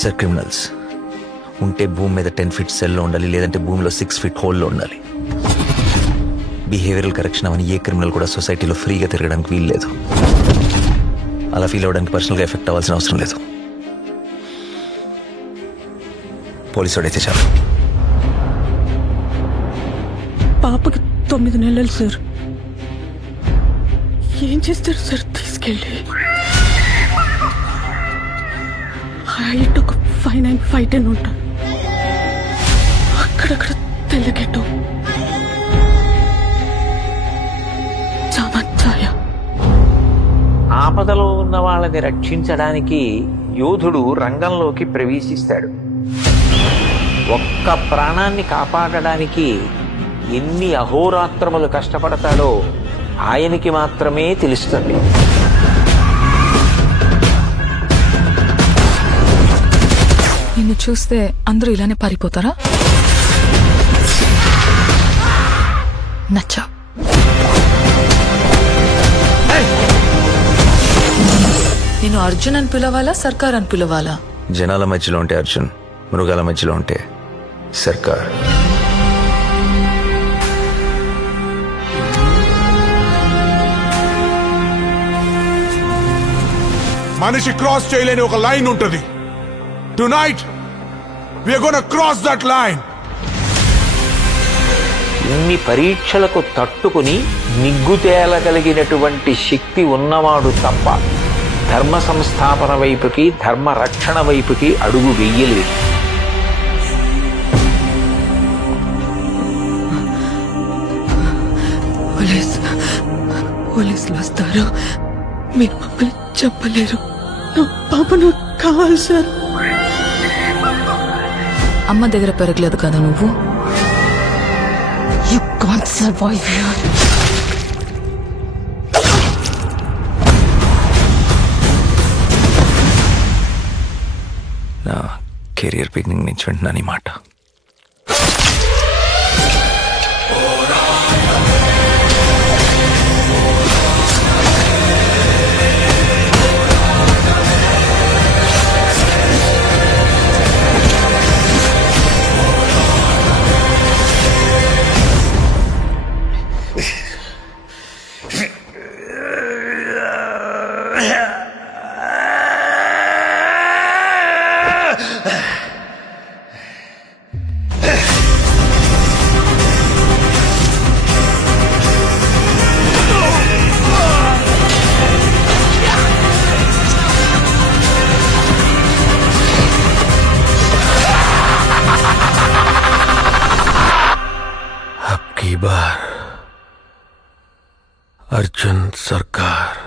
Sir criminals ఉంటే భూమి మీద 10 feet సెల్లో ఉండాలి, లేదంటే భూమిలో 6 feet హోల్లో ఉండాలి. బిహేవియరల్ కరెక్షన్ అవని ఏ క్రిమినల్ కూడా సొసైటీలో ఫ్రీగా తిరగడానికి వీలు లేదు. అలా ఫీల్ అవ్వడానికి పర్సనల్గా ఎఫెక్ట్ అవ్వాల్సిన అవసరం లేదు. పోలీసు వాడైతే చాలు. పాపకి 9 నెలలు సార్. ఏం చేస్తారు సార్ తీసుకెళ్ళి? హైట్ ఒక 5'9", 5'10" ఉంటా. అక్కడక్కడ తెల్లగెట్టు చాయ. ఆపదలో ఉన్న వాళ్ళని రక్షించడానికి యోధుడు రంగంలోకి ప్రవేశిస్తాడు. ఒక్క ప్రాణాన్ని కాపాడడానికి ఎన్ని అహోరాత్రములు కష్టపడతాడో ఆయనకి మాత్రమే తెలుస్తుంది. నిన్ను చూస్తే అందరూ ఇలానే పారిపోతారా? నచ్చా. నేను అర్జున్ అని పిలవాలా, సర్కార్ అని పిలవాలా? జనాల మధ్యలో ఉంటే అర్జున్, మృగాల మధ్యలో ఉంటే సర్కార్. మనిషి క్రాస్ చేయలేని ఒక లైన్ ఉంటుంది. Tonight we are gonna cross that line. ఇన్ని పరీక్షలకు తట్టుకుని నిగ్గు తేలగలిగినటువంటి శక్తి ఉన్నవాడు తప్ప ధర్మ సంస్థాపన వైపుకి, ధర్మ రక్షణ వైపుకి అడుగు వెయ్యలేదు. పోలీసులు వస్తారు, మీరు మమ్మల్ని చెప్పలేరు. నా పాప నాకు కావాలి సార్. అమ్మ దగ్గర పెరగలేదు కదా నువ్వు? You can't survive here. నా కెరియర్ బిగినింగ్ నుంచి వింటున్నాను ఈ మాట. बार अर्जुन सरकार